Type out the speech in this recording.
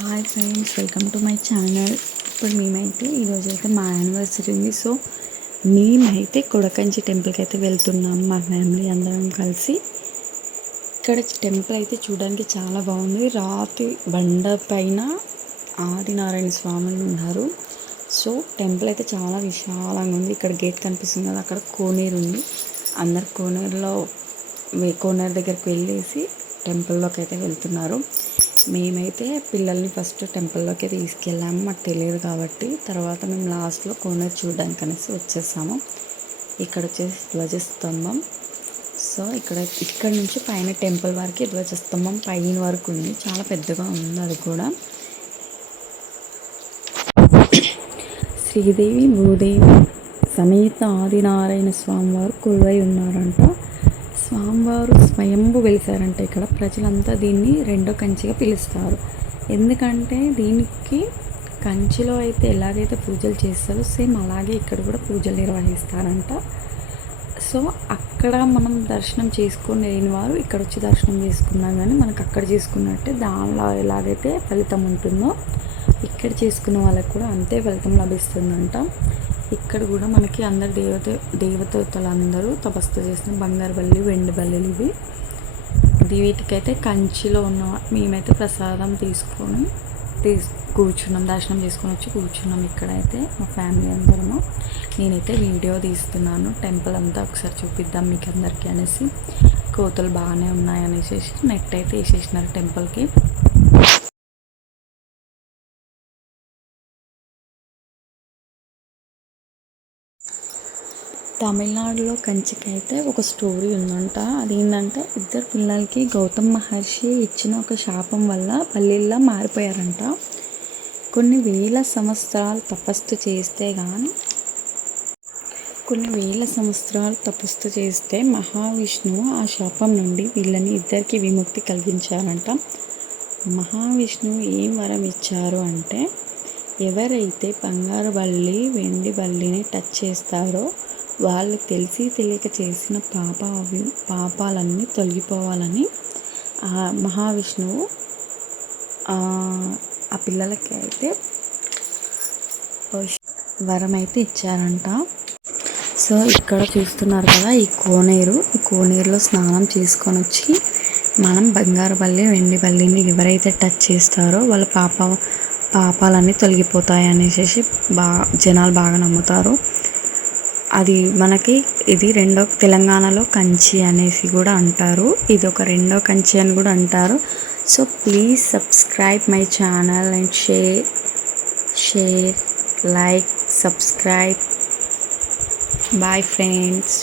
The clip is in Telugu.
Hi friends, welcome to my channel. ఇప్పుడు మేమైతే ఈరోజైతే మా యానివర్సరీ ఉంది. సో మేమైతే కొడకంచి టెంపుల్కి అయితే వెళ్తున్నాం మా ఫ్యామిలీ అందరం కలిసి. ఇక్కడ టెంపుల్ అయితే చూడడానికి చాలా బాగుంది. రాతి బండ పైన ఆదినారాయణ స్వాములు ఉన్నారు. సో టెంపుల్ అయితే చాలా విశాలంగా ఉంది. ఇక్కడ గేట్ కనిపిస్తుంది కదా, అక్కడ కోనేరు ఉంది. అందరు కోనేరు దగ్గరికి వెళ్ళేసి టెంపుల్లోకి అయితే వెళ్తున్నారు. మేమైతే పిల్లల్ని ఫస్ట్ టెంపుల్లోకి తీసుకెళ్ళాము, మాకు తెలియదు కాబట్టి. తర్వాత మేము లాస్ట్లో కోనేరు చూడడానికి అనేసి వచ్చేసాము. ఇక్కడ వచ్చేసి ధ్వజస్తంభం. సో ఇక్కడ నుంచి పైన టెంపుల్ వరకు ధ్వజస్తంభం పైన వరకు ఉంది, చాలా పెద్దగా ఉంది. అది కూడా శ్రీదేవి భూదేవి సమేత ఆదినారాయణ స్వామివారు కొలువై ఉన్నారంట. స్వామివారు స్వయంభు వెలిసారంట. ఇక్కడ ప్రజలంతా దీన్ని రెండో కంచిగా పిలుస్తారు. ఎందుకంటే దీనికి కంచిలో అయితే ఎలాగైతే పూజలు చేస్తారో సేమ్ అలాగే ఇక్కడ కూడా పూజలు నిర్వహిస్తారంట. సో అక్కడ మనం దర్శనం చేసుకొని లేని వారు ఇక్కడ వచ్చి దర్శనం చేసుకున్నా కానీ మనకు అక్కడ చేసుకున్నట్టే దానిలో ఎలాగైతే ఫలితం ఉంటుందో ఇక్కడ చేసుకున్న వాళ్ళకి కూడా అంతే ఫలితం లభిస్తుందంట. ఇక్కడ కూడా మనకి అందరు దేవతలందరూ తపస్సు చేసిన బంగారు బల్లి, వెండి బల్లిలు ఇవి. వీటికైతే కంచిలో ఉన్న మేమైతే ప్రసాదం తీసుకొని కూర్చున్నాం, దర్శనం చేసుకొని వచ్చి కూర్చున్నాం. ఇక్కడైతే మా ఫ్యామిలీ అందరము. నేనైతే వీడియో తీస్తున్నాను, టెంపుల్ అంతా ఒకసారి చూపిద్దాం మీకు అందరికీ అనేసి. కోతులు బాగానే ఉన్నాయి అనేసి నెట్ అయితే వేసేసినారు టెంపుల్కి. తమిళనాడులో కంచికి అయితే ఒక స్టోరీ ఉందంట. అదేంటంటే ఇద్దరు పిల్లలకి గౌతమ్ మహర్షి ఇచ్చిన ఒక శాపం వల్ల పల్లెల్లో మారిపోయారంట. కొన్ని వేల సంవత్సరాలు తపస్సు చేస్తే మహావిష్ణువు ఆ శాపం నుండి వీళ్ళని ఇద్దరికి విముక్తి కలిగించారంట. మహావిష్ణువు ఏం వరం ఇచ్చారు అంటే, ఎవరైతే బంగారు బల్లి, వెండి బల్లిని టచ్ చేస్తారో వాళ్ళు తెలియక చేసిన పాపాలన్నీ తొలగిపోవాలని మహావిష్ణువు ఆ పిల్లలకి అయితే వరం అయితే ఇచ్చారంట. సో ఇక్కడ చూస్తున్నారు కదా, ఈ కోనేరులో స్నానం చేసుకొని వచ్చి మనం బంగారు బల్లి, వెండి బల్లిని ఎవరైతే టచ్ చేస్తారో వాళ్ళ పాపాలన్నీ తొలగిపోతాయి అనేసి జనాలు బాగా నమ్ముతారు. అది మనకి ఇది తెలంగాణలో కంచి అనేసి కూడా అంటారు. ఇది ఒక రెండో కంచి అని కూడా అంటారు. So please subscribe my channel and share, like, subscribe. Bye friends.